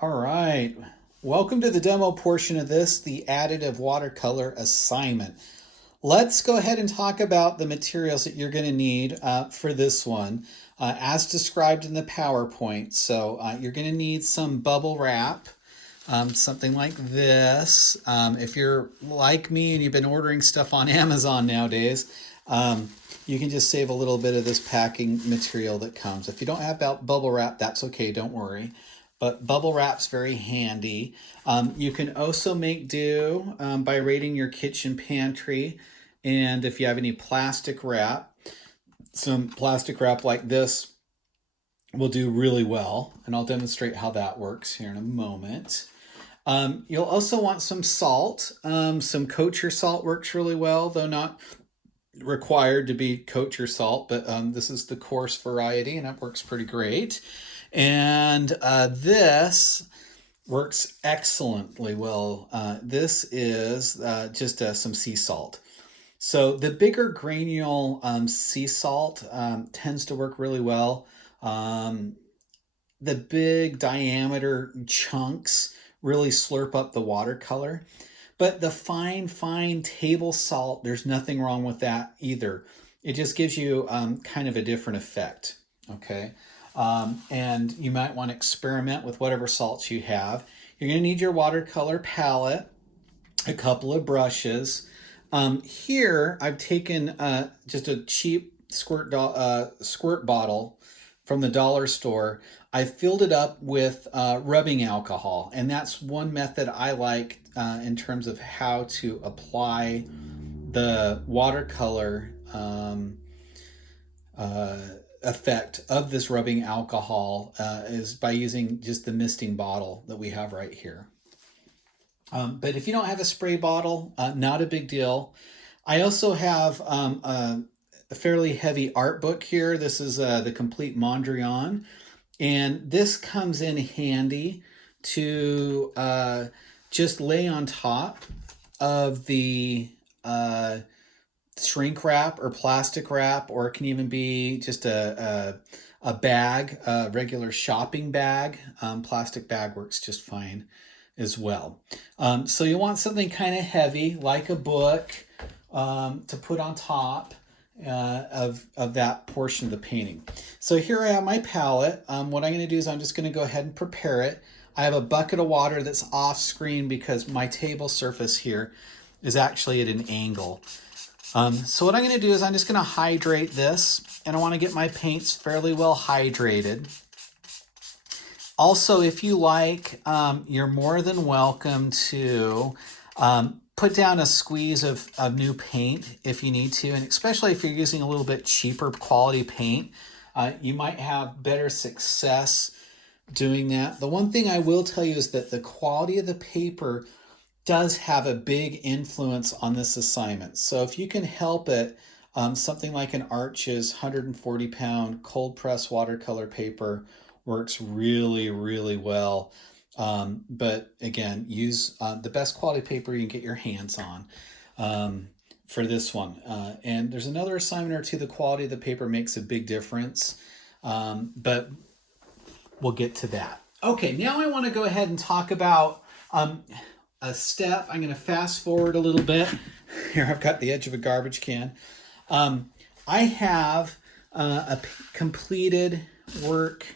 All right, welcome to the demo portion of this, the additive watercolor assignment. Let's go ahead and talk about the materials that you're going to need for this one, as described in the PowerPoint. So you're going to need some bubble wrap, something like this. If you're like me and you've been ordering stuff on Amazon nowadays, you can just save a little bit of this packing material that comes. If you don't have bubble wrap, that's okay, don't worry. But bubble wrap's very handy. You can also make do by raiding your kitchen pantry. And if you have any plastic wrap, some plastic wrap like this will do really well. And I'll demonstrate how that works here in a moment. You'll also want some salt. Some kosher salt works really well, though not required to be kosher salt, but this is the coarse variety and it works pretty great. And this works excellently well. This is just some sea salt. So the bigger granule sea salt tends to work really well. The big diameter chunks really slurp up the watercolor. But the fine table salt, there's nothing wrong with that either. It just gives you kind of a different effect, okay? And you might want to experiment with whatever salts you have. You're going to need your watercolor palette, a couple of brushes. Here, I've taken just a cheap squirt bottle from the dollar store. I filled it up with rubbing alcohol, and that's one method I like in terms of how to apply the watercolor effect of this rubbing alcohol is by using just the misting bottle that we have right here. But if you don't have a spray bottle, not a big deal. I also have a fairly heavy art book here. This is the Complete Mondrian. And this comes in handy to just lay on top of the shrink wrap or plastic wrap, or it can even be just a bag, a regular shopping bag. Plastic bag works just fine as well. So you want something kind of heavy, like a book, to put on top of that portion of the painting. So here I have my palette. What I'm going to do is I'm just going to go ahead and prepare it. I have a bucket of water that's off screen because my table surface here is actually at an angle. So what I'm going to do is I'm just going to hydrate this, and I want to get my paints fairly well hydrated. Also, if you like, you're more than welcome to put down a squeeze of new paint if you need to, and especially if you're using a little bit cheaper quality paint, you might have better success doing that. The one thing I will tell you is that the quality of the paper does have a big influence on this assignment. So if you can help it, something like an Arches 140-pound cold press watercolor paper works really well. But again, use the best quality paper you can get your hands on for this one. And there's another assignment or two. The quality of the paper makes a big difference, but we'll get to that. Okay, now I want to go ahead and talk about a step. I'm going to fast forward a little bit. Here I've got the edge of a garbage can. I have a completed work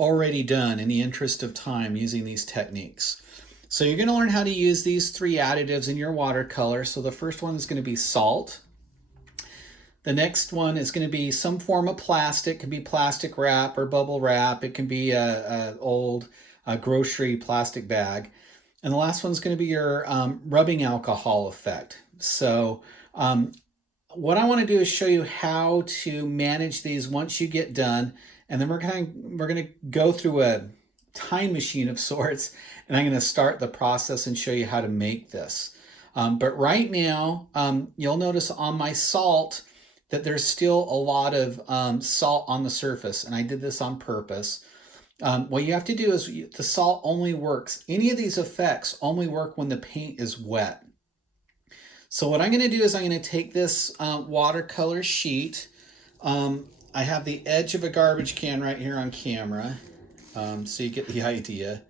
already done in the interest of time using these techniques. So you're going to learn how to use these three additives in your watercolor. So the first one is going to be salt. The next one is going to be some form of plastic. It can be plastic wrap or bubble wrap. It can be a old grocery plastic bag. And the last one's going to be your rubbing alcohol effect. So what I want to do is show you how to manage these once you get done. And then we're going to go through a time machine of sorts, and I'm going to start the process and show you how to make this. But right now, you'll notice on my salt that there's still a lot of salt on the surface, and I did this on purpose. What you have to do is the salt only works. Any of these effects only work when the paint is wet. So what I'm going to do is I'm going to take this watercolor sheet. I have the edge of a garbage can right here on camera, so you get the idea.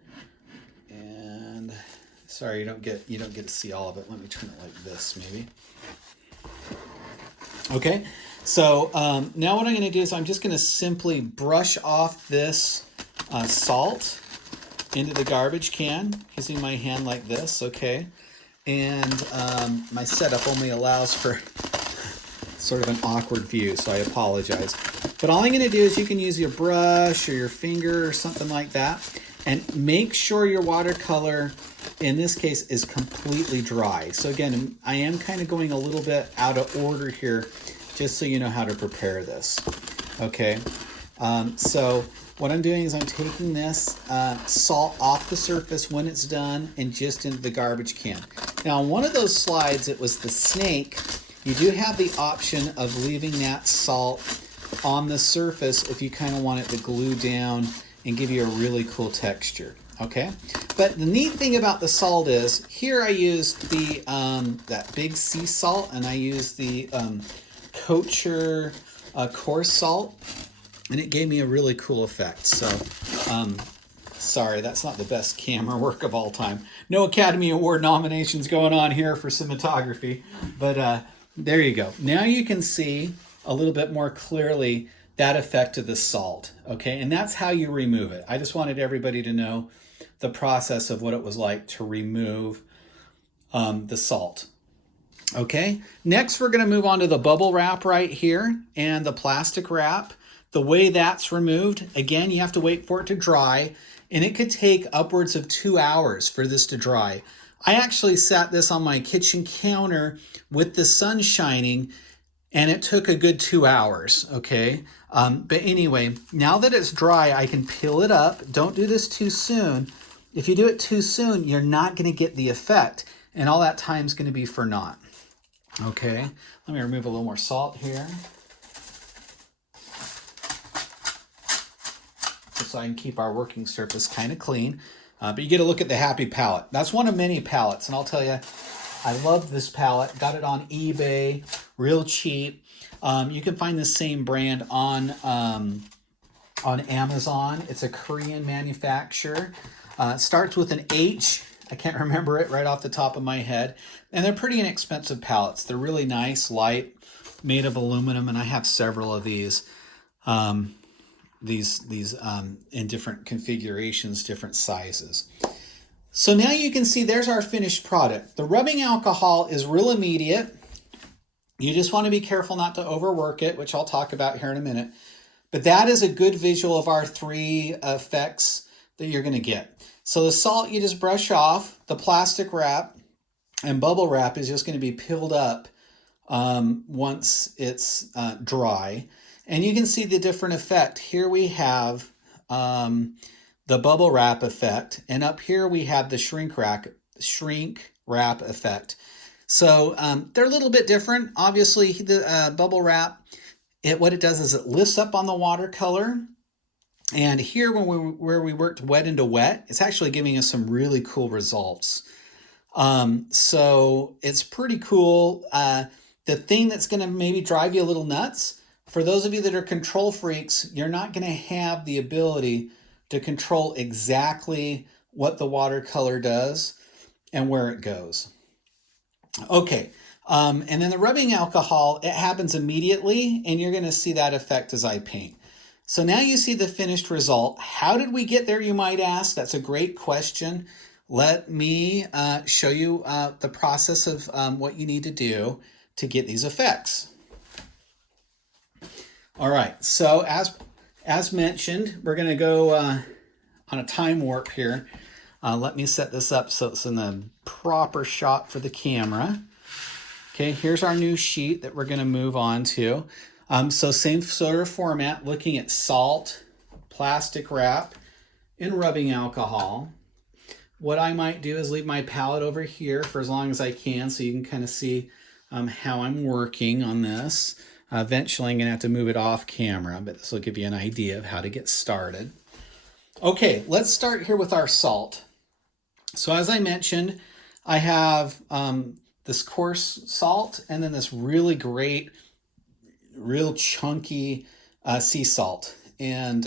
Sorry, you don't get to see all of it. Let me turn it like this, maybe. Okay, so now what I'm going to do is I'm just going to simply brush off this salt into the garbage can using my hand like this, okay? And my setup only allows for sort of an awkward view, so I apologize. But all I'm going to do is you can use your brush or your finger or something like that, and make sure your watercolor, in this case, is completely dry. So again, I am kind of going a little bit out of order here, just so you know how to prepare this. Okay, so what I'm doing is I'm taking this salt off the surface when it's done and just into the garbage can. Now on one of those slides, it was the snake. You do have the option of leaving that salt on the surface if you kind of want it to glue down and give you a really cool texture, okay? But the neat thing about the salt is, here I used the that big sea salt, and I used the kosher coarse salt, and it gave me a really cool effect. So, sorry, that's not the best camera work of all time. No Academy Award nominations going on here for cinematography, but there you go. Now you can see a little bit more clearly that effect of the salt, okay? And that's how you remove it. I just wanted everybody to know the process of what it was like to remove the salt. Okay, next we're going to move on to the bubble wrap right here and the plastic wrap. The way that's removed, again, you have to wait for it to dry, and it could take upwards of 2 hours for this to dry. I actually sat this on my kitchen counter with the sun shining, and it took a good 2 hours, okay? But anyway, now that it's dry, I can peel it up. Don't do this too soon. If you do it too soon, you're not going to get the effect, and all that time is going to be for naught. Okay, let me remove a little more salt here, just so I can keep our working surface kind of clean. But you get to look at the happy palette. That's one of many palettes, and I'll tell you, I love this palette. Got it on eBay, real cheap. You can find the same brand on Amazon. It's a Korean manufacturer. It starts with an H. I can't remember it right off the top of my head. And they're pretty inexpensive palettes. They're really nice, light, made of aluminum, and I have several of these in different configurations, different sizes. So now you can see there's our finished product. The rubbing alcohol is real immediate. You just want to be careful not to overwork it, which I'll talk about here in a minute. But that is a good visual of our 3 effects that you're going to get. So the salt you just brush off, the plastic wrap and bubble wrap is just going to be peeled up once it's dry. And you can see the different effect. Here we have the bubble wrap effect, and up here we have the shrink wrap effect. So they're a little bit different. Obviously, the bubble wrap, what it does is it lifts up on the watercolor. And here, where we worked wet into wet, it's actually giving us some really cool results. So it's pretty cool. The thing that's going to maybe drive you a little nuts, for those of you that are control freaks, you're not going to have the ability to control exactly what the watercolor does and where it goes. Okay, and then the rubbing alcohol, it happens immediately, and you're going to see that effect as I paint. So now you see the finished result. How did we get there, you might ask? That's a great question. Let me show you the process of what you need to do to get these effects. All right, so as mentioned, we're going to go on a time warp here. Let me set this up so it's in the proper shot for the camera. Okay, here's our new sheet that we're going to move on to. So same sort of format, looking at salt, plastic wrap, and rubbing alcohol. What I might do is leave my palette over here for as long as I can so you can kind of see how I'm working on this. Eventually I'm going to have to move it off camera, but this will give you an idea of how to get started. Okay, let's start here with our salt. So as I mentioned, I have this coarse salt and then this really great, real chunky sea salt. And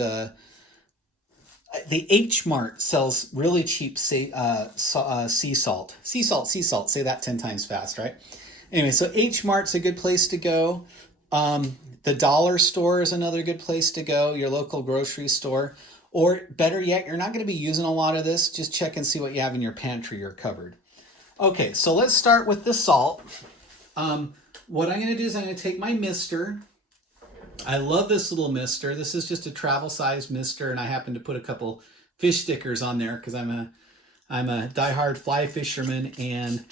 The H Mart sells really cheap sea salt. Sea salt, sea salt. Say that 10 times fast, right? Anyway, so H Mart's a good place to go. The dollar store is another good place to go, your local grocery store. Or better yet, you're not going to be using a lot of this. Just check and see what you have in your pantry or cupboard. Okay, so let's start with the salt. What I'm going to do is I'm going to take my mister. I love this little mister. This is just a travel size mister, and I happen to put a couple fish stickers on there because I'm a diehard fly fisherman and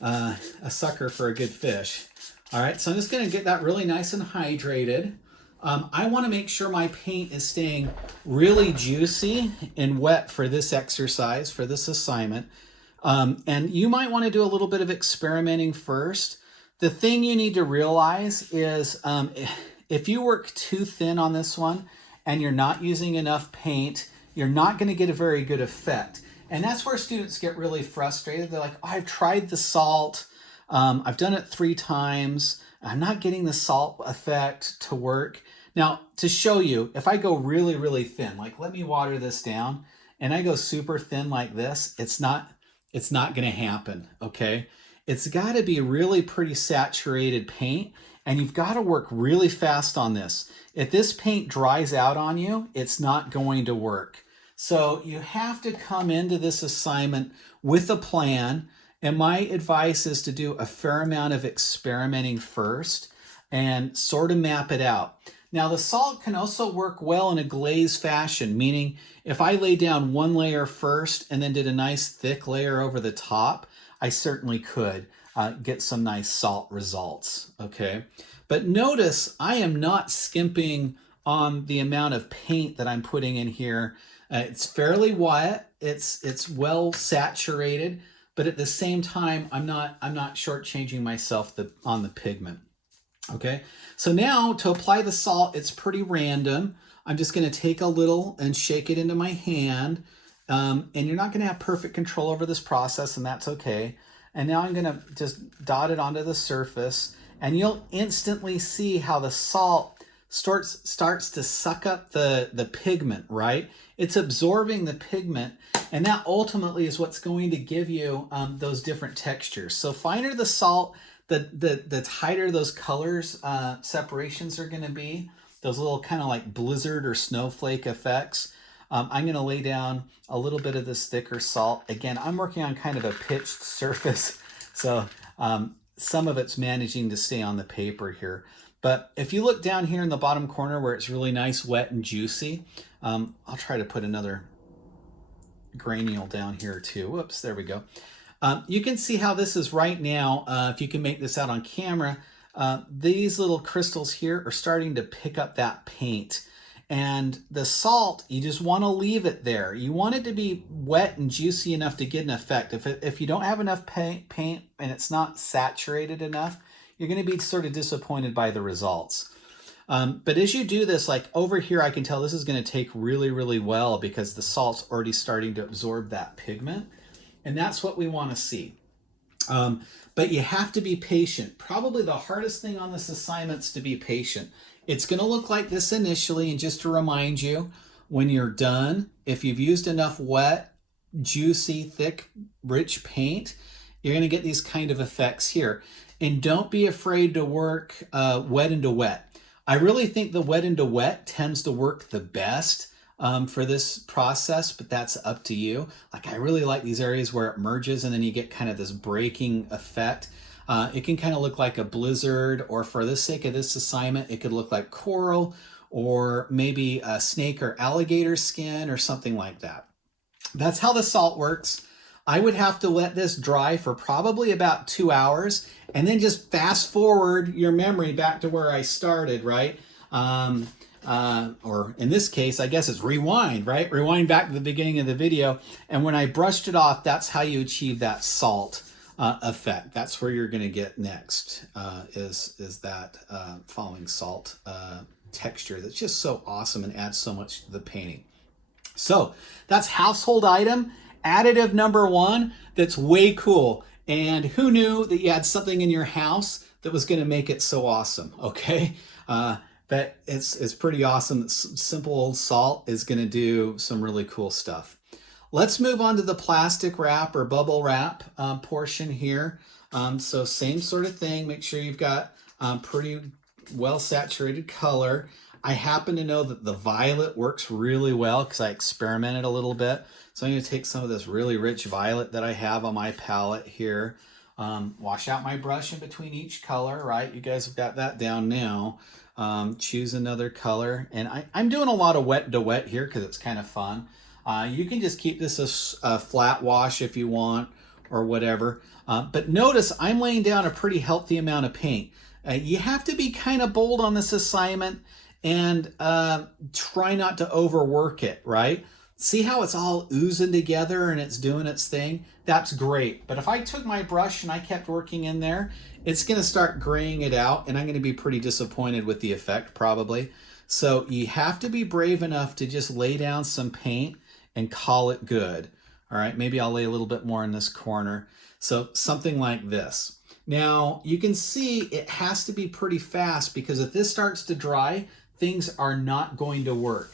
a sucker for a good fish. All right, so I'm just going to get that really nice and hydrated. I want to make sure my paint is staying really juicy and wet for this exercise, for this assignment. And you might want to do a little bit of experimenting first. The thing you need to realize is if you work too thin on this one and you're not using enough paint, you're not going to get a very good effect. And that's where students get really frustrated. They're like, oh, I've tried the salt. I've done it 3 times. I'm not getting the salt effect to work. Now, to show you, if I go really, really thin, like let me water this down, and I go super thin like this, it's not going to happen, okay? It's got to be really pretty saturated paint, and you've got to work really fast on this. If this paint dries out on you, it's not going to work. So you have to come into this assignment with a plan, and my advice is to do a fair amount of experimenting first and sort of map it out. Now, the salt can also work well in a glaze fashion, meaning if I lay down one layer first and then did a nice thick layer over the top, I certainly could get some nice salt results, okay? But notice I am not skimping on the amount of paint that I'm putting in here. It's fairly wet, it's well saturated, but at the same time, I'm not shortchanging myself on the pigment. Okay, so now to apply the salt, it's pretty random. I'm just going to take a little and shake it into my hand. And you're not going to have perfect control over this process, and that's okay. And now I'm going to just dot it onto the surface, and you'll instantly see how the salt starts to suck up the pigment, right? It's absorbing the pigment, and that ultimately is what's going to give you those different textures. So finer the salt, the tighter those colors separations are going to be, those little kind of like blizzard or snowflake effects. I'm going to lay down a little bit of this thicker salt. Again, I'm working on kind of a pitched surface, so some of it's managing to stay on the paper here. But if you look down here in the bottom corner where it's really nice, wet, and juicy, I'll try to put another granule down here too. Whoops, there we go. You can see how this is right now. If you can make this out on camera, these little crystals here are starting to pick up that paint. And the salt, you just want to leave it there. You want it to be wet and juicy enough to get an effect. If you don't have enough paint and it's not saturated enough, you're going to be sort of disappointed by the results. But as you do this, like over here, I can tell this is going to take really, really well because the salt's already starting to absorb that pigment. And that's what we want to see. But you have to be patient. Probably the hardest thing on this assignment is to be patient. It's going to look like this initially, and just to remind you, when you're done, if you've used enough wet, juicy, thick, rich paint, you're going to get these kind of effects here. And don't be afraid to work wet into wet. I really think the wet into wet tends to work the best for this process, but that's up to you. Like, I really like these areas where it merges and then you get kind of this breaking effect. It can kind of look like a blizzard, or for the sake of this assignment, it could look like coral, or maybe a snake or alligator skin or something like that. That's how the salt works. I would have to let this dry for probably about 2 hours, and then just fast forward your memory back to where I started, right? Or in this case, I guess it's rewind, right? Rewind back to the beginning of the video. And when I brushed it off, that's how you achieve that salt effect. That's where you're going to get next, is that falling salt texture that's just so awesome and adds so much to the painting. So that's household item, additive number 1, that's way cool. And who knew that you had something in your house that was going to make it so awesome, okay? But it's pretty awesome that simple old salt is going to do some really cool stuff. Let's move on to the plastic wrap or bubble wrap portion here. So same sort of thing. Make sure you've got pretty well saturated color. I happen to know that the violet works really well because I experimented a little bit. So I'm going to take some of this really rich violet that I have on my palette here. Wash out my brush in between each color, right? You guys have got that down now. Choose another color. And I'm doing a lot of wet to wet here because it's kind of fun. You can just keep this a flat wash if you want or whatever. But notice I'm laying down a pretty healthy amount of paint. You have to be kind of bold on this assignment and try not to overwork it, right? See how it's all oozing together and it's doing its thing? That's great. But if I took my brush and I kept working in there, it's going to start graying it out and I'm going to be pretty disappointed with the effect probably. So you have to be brave enough to just lay down some paint and call it good. All right, maybe I'll lay a little bit more in this corner. So something like this. Now you can see it has to be pretty fast because if this starts to dry, things are not going to work.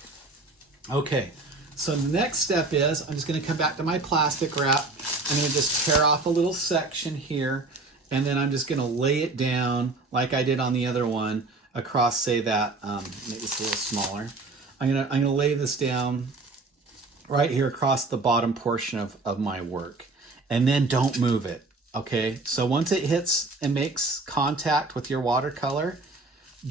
Okay, so the next step is I'm just going to come back to my plastic wrap. I'm going to just tear off a little section here and then I'm just going to lay it down like I did on the other one across, say that, make this a little smaller. I'm gonna lay this down right here across the bottom portion of my work and then don't move it. Okay, so once it hits and makes contact with your watercolor,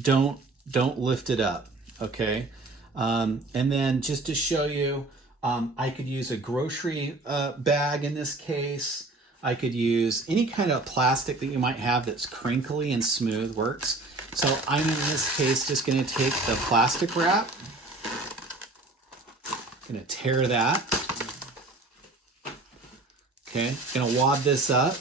don't lift it up, okay? And then just to show you, I could use a grocery bag in this case. I could use any kind of plastic that you might have that's crinkly and smooth works. So I'm in this case just gonna take the plastic wrap, gonna tear that. Okay, gonna wad this up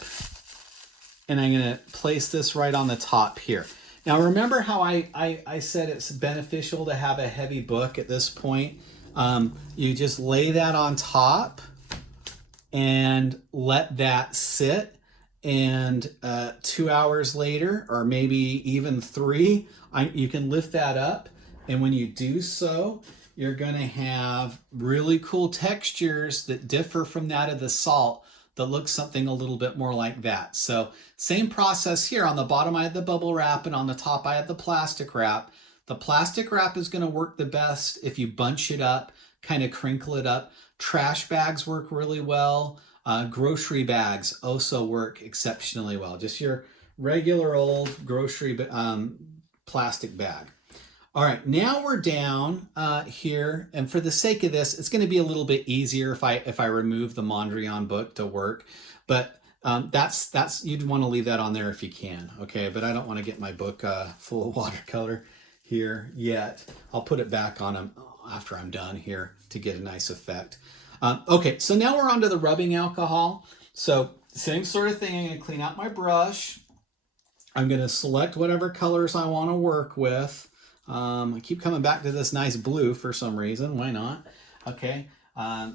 and I'm gonna place this right on the top here. Now remember how I said it's beneficial to have a heavy book at this point? You just lay that on top and let that sit, and 2 hours later, or maybe even 3, you can lift that up, and when you do so, you're gonna have really cool textures that differ from that of the salt that looks something a little bit more like that. So same process here. On the bottom I had the bubble wrap and on the top I had the plastic wrap. The plastic wrap is going to work the best if you bunch it up, kind of crinkle it up. Trash bags work really well. Grocery bags also work exceptionally well. Just your regular old grocery plastic bag. All right, now we're down here, and for the sake of this, it's going to be a little bit easier if I remove the Mondrian book to work, but that's you'd want to leave that on there if you can, okay? But I don't want to get my book full of watercolor here yet. I'll put it back on after I'm done here to get a nice effect. Okay, so now we're on to the rubbing alcohol. So same sort of thing. I'm going to clean out my brush. I'm going to select whatever colors I want to work with. I keep coming back to this nice blue for some reason. Why not? Okay,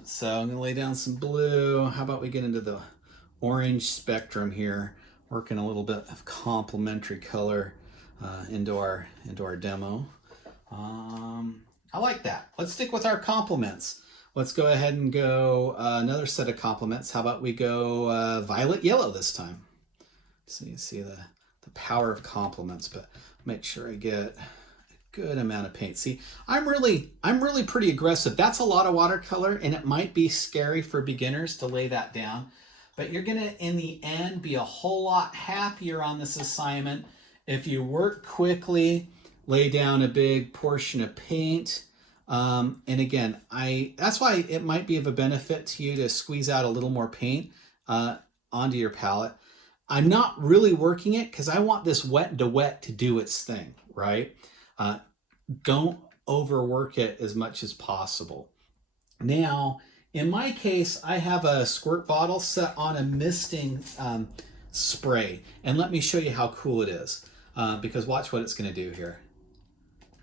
so I'm going to lay down some blue. How about we get into the orange spectrum here, working a little bit of complementary color into our demo. I like that. Let's stick with our complements. Let's go ahead and go another set of complements. How about we go violet yellow this time? So you see the power of complements, but make sure I get good amount of paint. See, I'm really pretty aggressive. That's a lot of watercolor and it might be scary for beginners to lay that down, but you're gonna in the end be a whole lot happier on this assignment if you work quickly, lay down a big portion of paint. And again, that's why it might be of a benefit to you to squeeze out a little more paint onto your palette. I'm not really working it because I want this wet to wet to do its thing, right? Don't overwork it as much as possible. Now, in my case, I have a squirt bottle set on a misting spray. And let me show you how cool it is, because watch what it's going to do here.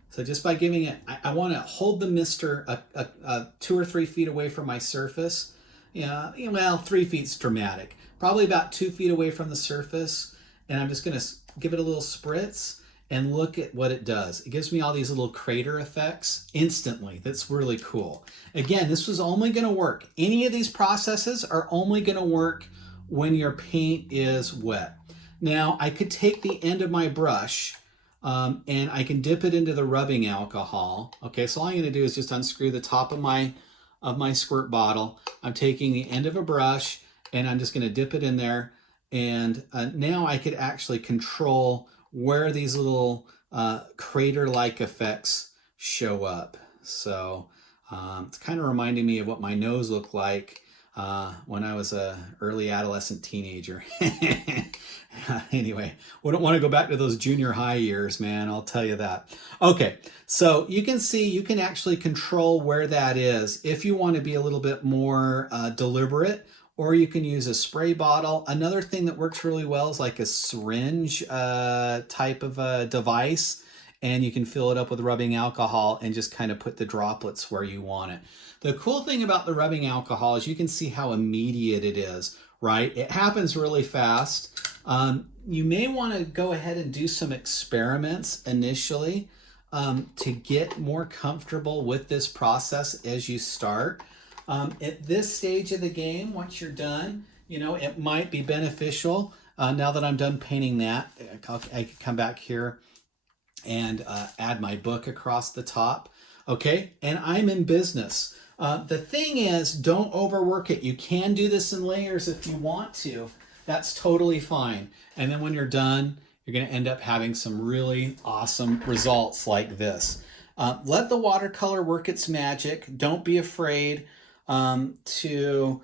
So just by giving it, I want to hold the mister 2 or 3 feet away from my surface. Yeah, well, 3 feet's dramatic. Probably about 2 feet away from the surface. And I'm just going to give it a little spritz. and look at what it does. It gives me all these little crater effects instantly. That's really cool. Again, this was only going to work. Any of these processes are only going to work when your paint is wet. Now, I could take the end of my brush and I can dip it into the rubbing alcohol. Okay, so all I'm going to do is just unscrew the top of my squirt bottle. I'm taking the end of a brush and I'm just going to dip it in there. And now I could actually control where these little crater-like effects show up. So it's kind of reminding me of what my nose looked like when I was an early adolescent teenager. Anyway, wouldn't want to go back to those junior high years, man, I'll tell you that. Okay, so you can see you can actually control where that is if you want to be a little bit more deliberate, or you can use a spray bottle. Another thing that works really well is like a syringe type of a device, and you can fill it up with rubbing alcohol and just kind of put the droplets where you want it. The cool thing about the rubbing alcohol is you can see how immediate it is, right? It happens really fast. You may want to go ahead and do some experiments initially to get more comfortable with this process as you start. At this stage of the game, once you're done, you know, it might be beneficial. Now that I'm done painting that, I can come back here and add my book across the top. Okay, and I'm in business. The thing is, don't overwork it. You can do this in layers if you want to. That's totally fine. And then when you're done, you're going to end up having some really awesome results like this. Let the watercolor work its magic. Don't be afraid to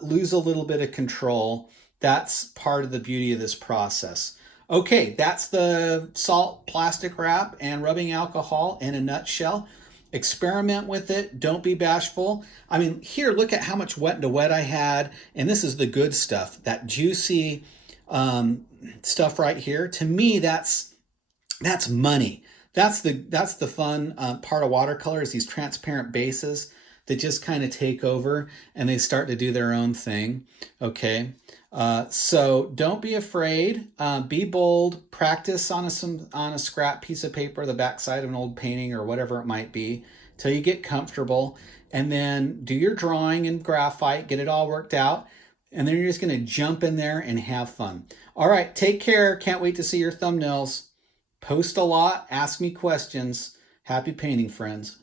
lose a little bit of control. That's part of the beauty of this process. Okay, that's the salt plastic wrap and rubbing alcohol in a nutshell. Experiment with it. Don't be bashful. I mean, here, look at how much wet to wet I had. And this is the good stuff, that juicy stuff right here. To me, that's money. That's the fun part of watercolor, is these transparent bases that just kind of take over and they start to do their own thing. Okay, so don't be afraid. Be bold. Practice on a scrap piece of paper, the backside of an old painting or whatever it might be, till you get comfortable. And then do your drawing in graphite, get it all worked out, and then you're just going to jump in there and have fun. All right, take care. Can't wait to see your thumbnails. Post a lot. Ask me questions. Happy painting, friends.